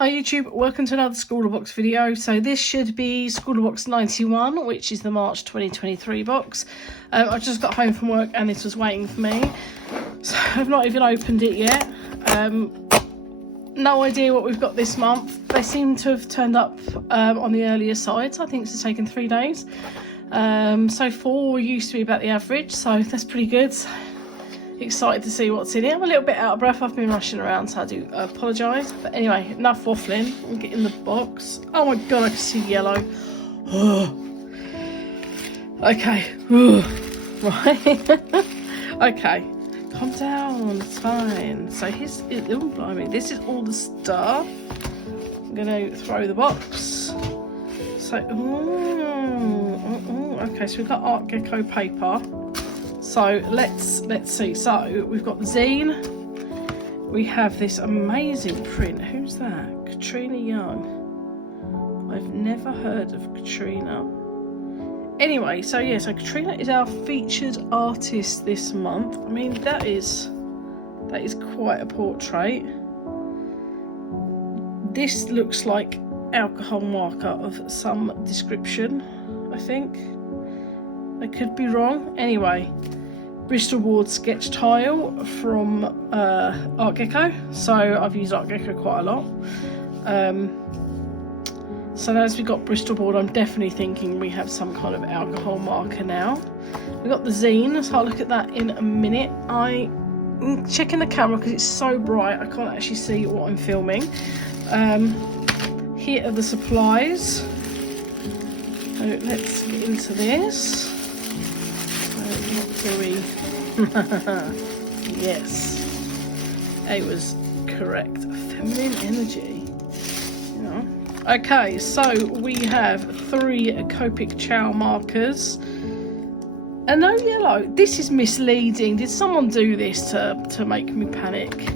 Hi YouTube, welcome to another Scrawlrbox video. So this should be Scrawlrbox 91, which is the March 2023 box. I just got home from work and this was waiting for me. So I've not even opened it yet. No idea what we've got this month. They seem to have turned up on the earlier side, so I think it's taken 3 days. So 4 used to be about the average, so that's pretty good. Excited to see what's in it. I'm a little bit out of breath. I've been rushing around, so I do apologise. But anyway, enough waffling. I'll get in the box. Oh my god, I can see yellow. Okay. Right. Okay. Calm down. It's fine. So here's it. Oh, blimey. This is all the stuff. I'm going to throw the box. So, okay, so we've got Art Gecko paper. So let's see. So we've got the zine. We have this amazing print. Who's that? Katrina Young. I've never heard of Katrina. Anyway, so yeah, so Katrina is our featured artist this month. I mean, that is quite a portrait. This looks like alcohol marker of some description, I think. I could be wrong. Anyway, Bristol board sketch tile from Art Gecko. So I've used Art Gecko quite a lot. So as we got Bristol board, I'm definitely thinking we have some kind of alcohol marker now. We got the zine, so I'll look at that in a minute. I'm checking the camera because it's so bright I can't actually see what I'm filming. Here are the supplies. So let's get into this. What do we? Yes, it was correct. Feminine energy. Yeah. Okay, so we have 3 Copic Chow markers. And no yellow. This is misleading. Did someone do this to make me panic?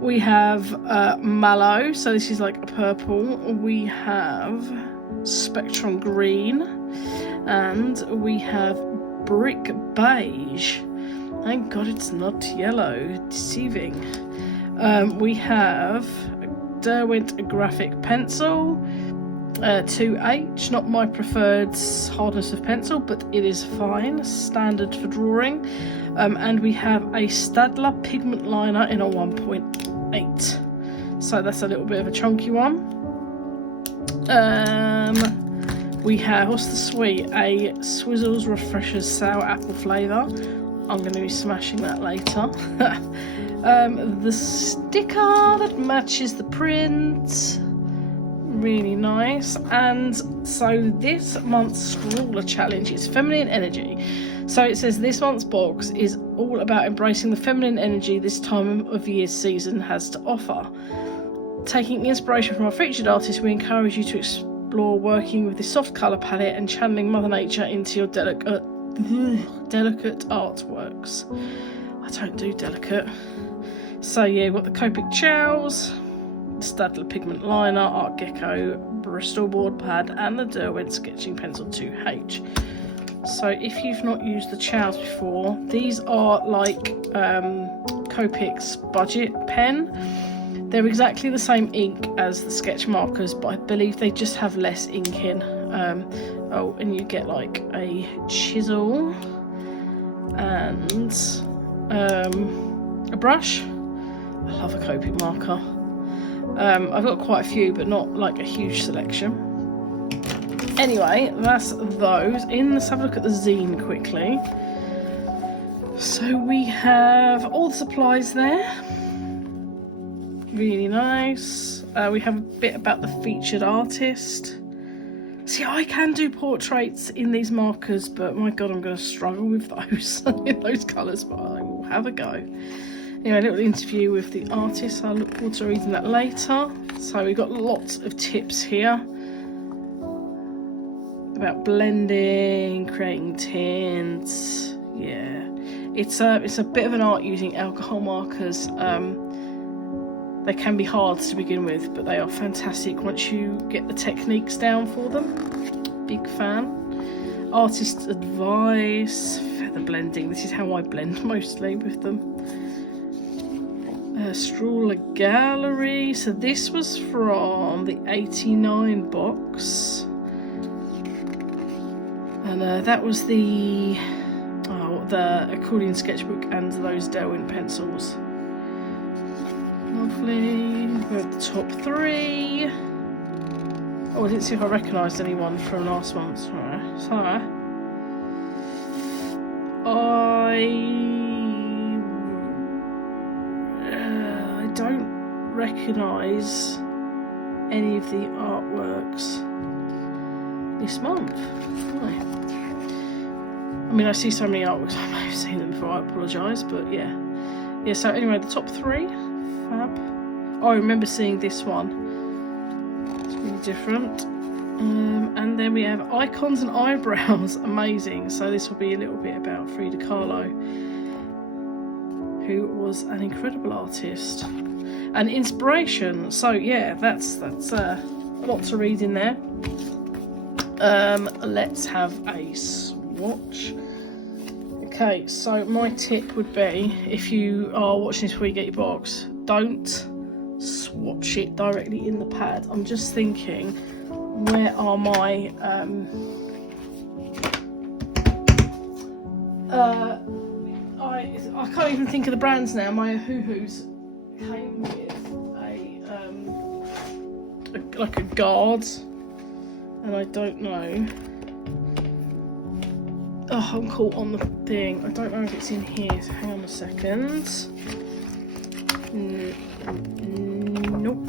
We have mallow. So this is like a purple. We have spectrum green. And we have brick beige. Thank God it's not yellow. Deceiving. We have Derwent graphic pencil. 2H. Not my preferred hardness of pencil, but it is fine. Standard for drawing. And we have a Staedtler pigment liner in a 1.8. So that's a little bit of a chunky one. We have, what's the sweet? A Swizzles Refreshers sour apple flavour. I'm going to be smashing that later. The sticker that matches the print. Really nice. And so this month's Scrawler challenge is feminine energy. So it says this month's box is all about embracing the feminine energy this time of year's season has to offer. Taking inspiration from our featured artist, we encourage you to explore working with the soft colour palette and channeling Mother Nature into your delicate artworks. I don't do delicate. So yeah, we've got the Copic Chows, the Staedtler pigment liner, Art Gecko Bristol board pad, and the Derwent sketching pencil 2H. So if you've not used the Chows before, these are like Copic's budget pen. They're exactly the same ink as the sketch markers, but I believe they just have less ink in. And you get like a chisel and a brush. I love a Copic marker. I've got quite a few, but not like a huge selection. Anyway, that's those. Let's have a look at the zine quickly. So we have all the supplies there. Really nice. We have a bit about the featured artist. See, I can do portraits in these markers, but my god, I'm going to struggle with those in those colours, but I will have a go. Anyway, a little interview with the artist. I look forward to reading that later. So we've got lots of tips here about blending, creating tints. Yeah, it's a bit of an art using alcohol markers. They can be hard to begin with, but they are fantastic once you get the techniques down for them. Big fan. Artist advice, feather blending. This is how I blend mostly with them. Scrawler Gallery. So this was from the 89 box. And that was the accordion sketchbook and those Derwent pencils. Lovely. We have the top 3. Oh, I didn't see if I recognised anyone from last month. Sorry. I don't recognise any of the artworks this month. I mean, I see so many artworks, I may have seen them before, I apologise, but yeah. Yeah, so anyway, the top 3, fab. Oh, I remember seeing this one. It's really different. And then we have icons and eyebrows, amazing. So this will be a little bit about Frida Kahlo, who was an incredible artist and inspiration. So yeah, that's a lot to read in there. Let's have a swatch. Okay, so my tip would be, if you are watching this before you get your box, don't swatch it directly in the pad. I'm just thinking, where are my I can't even think of the brands now. My hoo-hoos came with like a guard, and I don't know. Oh, I'm caught on the thing. I don't know if it's in here. So hang on a second. Nope.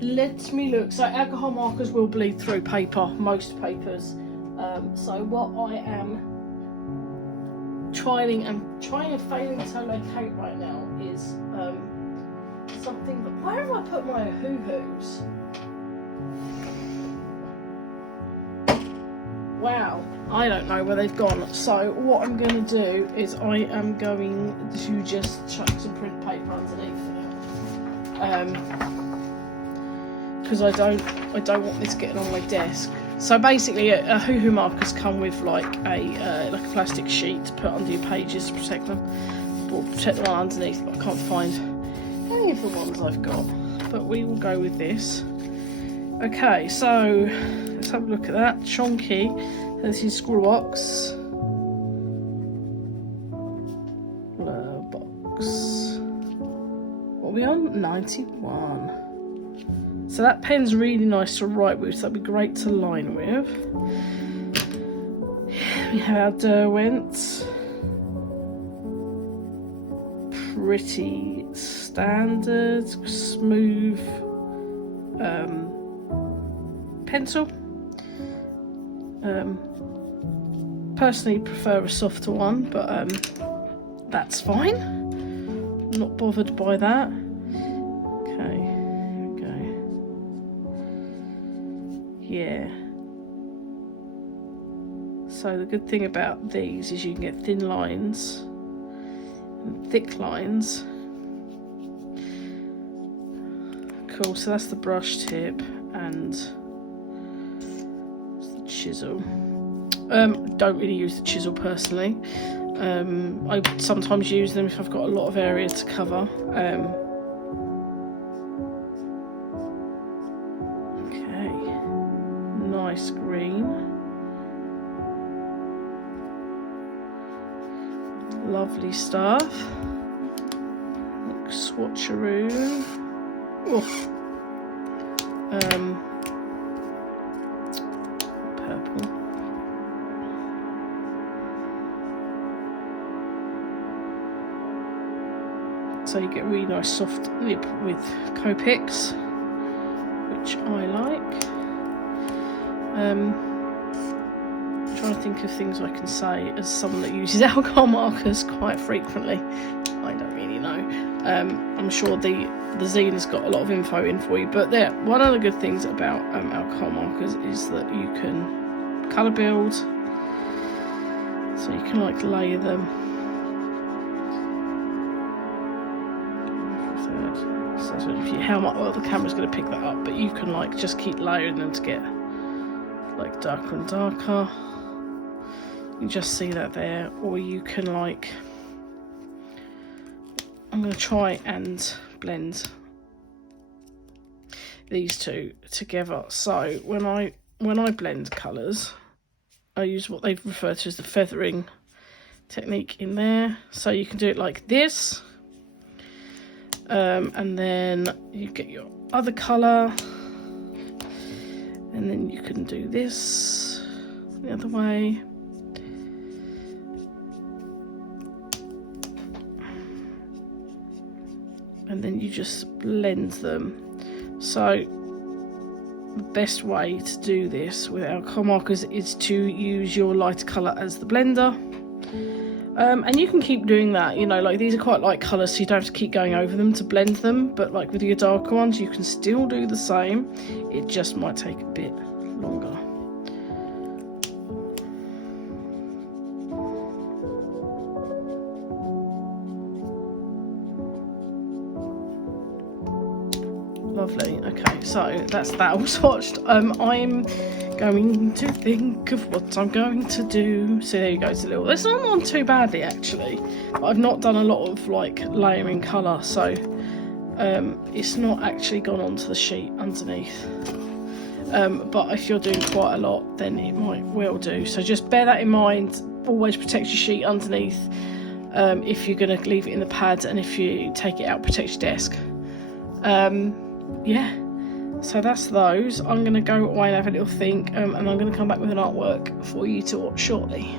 Let me look. So alcohol markers will bleed through paper, most papers. So what I am trying and failing to locate right now is something. But where have I put my hoo-hoos? Wow, I don't know where they've gone. So what I'm going to do is I am going to just chuck some print paper underneath it, because I don't want this getting on my desk. So basically, a hoo-hoo markers come with like a plastic sheet to put under your pages to protect them, or protect them underneath. But I can't find any of the ones I've got. But we will go with this. Okay, so let's have a look at that. Chonky. This is Scrawlrbox. Box. What are we on? 91. So that pen's really nice to write with, so that'd be great to line with. We have our Derwent. Pretty standard, smooth pencil. Personally prefer a softer one, but that's fine. I'm not bothered by that. Okay, here we go. Yeah. So the good thing about these is you can get thin lines and thick lines. Cool, so that's the brush tip and the chisel. Don't really use the chisel personally. I sometimes use them if I've got a lot of area to cover. Okay, nice green. Lovely stuff. Swatcheroo. Oh. Purple. So you get really nice soft lip with Copics, which I like. I'm trying to think of things I can say as someone that uses alcohol markers quite frequently. I don't really know. I'm sure the zine has got a lot of info in for you, but there. One of the good things about alcohol markers is that you can colour build, so you can like layer them. So if you, how much? Well, the camera's going to pick that up, but you can like just keep layering them to get like darker and darker. You just see that there, or you can like. I'm going to try and blend these two together. So when I blend colours, I use what they've referred to as the feathering technique in there. So you can do it like this, and then you get your other colour, and then you can do this the other way. And then you just blend them. So the best way to do this with alcohol markers is to use your lighter colour as the blender. And you can keep doing that, you know, like these are quite light colours, so you don't have to keep going over them to blend them, but like with your darker ones you can still do the same, it just might take a bit longer. Lovely. Okay, so that's that all swatched. I'm going to think of what I'm going to do. So there you go, it's a little, this one not too badly actually, but I've not done a lot of like layering colour, so it's not actually gone onto the sheet underneath. But if you're doing quite a lot, then it might well do, so just bear that in mind. Always protect your sheet underneath if you're going to leave it in the pad, and if you take it out, protect your desk. Yeah, so that's those. I'm going to go away and have a little think, and I'm going to come back with an artwork for you to watch shortly.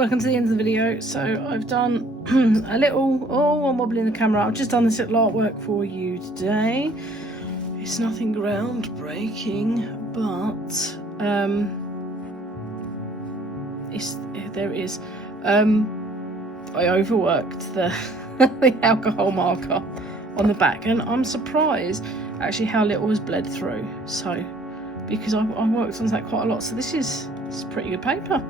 welcome to the end of the video. So I've done a little, I'm wobbling the camera. I've just done this little artwork for you today. It's nothing groundbreaking, but there it is. I overworked the the alcohol marker on the back, and I'm surprised actually how little was bled through. So because I worked on that quite a lot, so this is pretty good paper.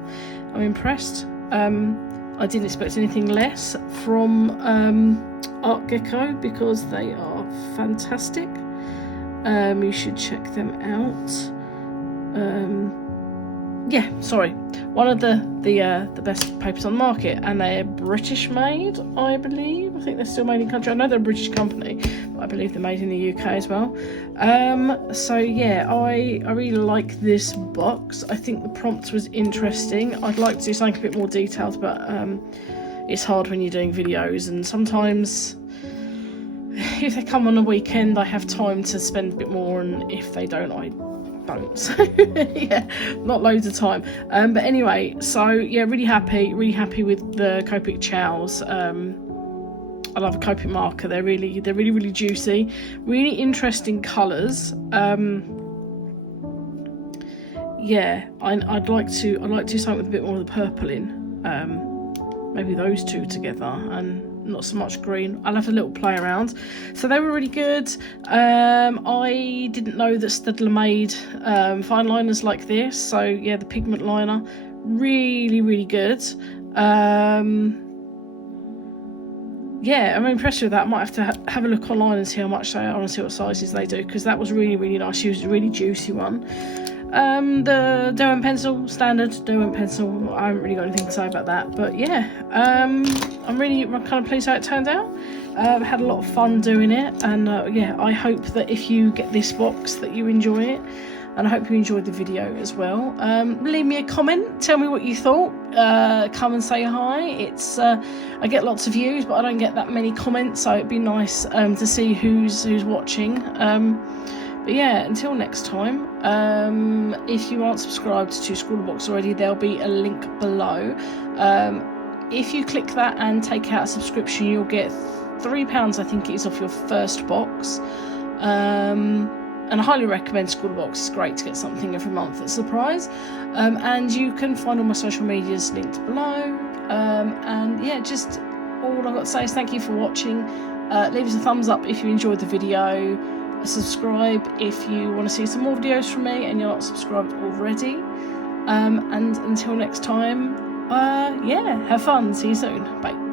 I'm impressed. I didn't expect anything less from Art Gecko because they are fantastic. You should check them out. Yeah, sorry, one of the best papers on the market, and they're British made, I believe. I think they're still made in country. I know they're a British company, but I believe they're made in the UK as well. So yeah, I really like this box. I think the prompt was interesting. I'd like to do something a bit more detailed, but it's hard when you're doing videos, and sometimes if they come on a weekend I have time to spend a bit more, and if they don't, I don't. So yeah, not loads of time. But anyway, so yeah, really happy with the Copic Chows. I love a Copic marker. They're really juicy, really interesting colours. Yeah, I'd like to do something with a bit more of the purple in. Maybe those two together, and not so much green. I'll have a little play around. So they were really good. I didn't know that Staedtler made fine liners like this. So yeah, the pigment liner, really good. Yeah, I'm impressed with that. I might have to have a look online and see how much they are and see what sizes they do, because that was really nice. She was a really juicy one. The Derwent pencil, standard Derwent pencil. I haven't really got anything to say about that, but yeah, I'm kind of pleased how it turned out. I've had a lot of fun doing it, and yeah, I hope that if you get this box that you enjoy it, and I hope you enjoyed the video as well. Leave me a comment, tell me what you thought. Come and say hi. It's I get lots of views, but I don't get that many comments, so it'd be nice to see who's watching. But yeah, until next time, if you aren't subscribed to Scrawlrbox already, there'll be a link below. If you click that and take out a subscription, you'll get £3, I think it is, off your first box. And I highly recommend Scrawlrbox. It's great to get something every month that's a surprise. And you can find all my social medias linked below. And yeah, just all I've got to say is thank you for watching. Leave us a thumbs up if you enjoyed the video. Subscribe if you want to see some more videos from me and you're not subscribed already. And until next time, yeah, have fun. See you soon. Bye.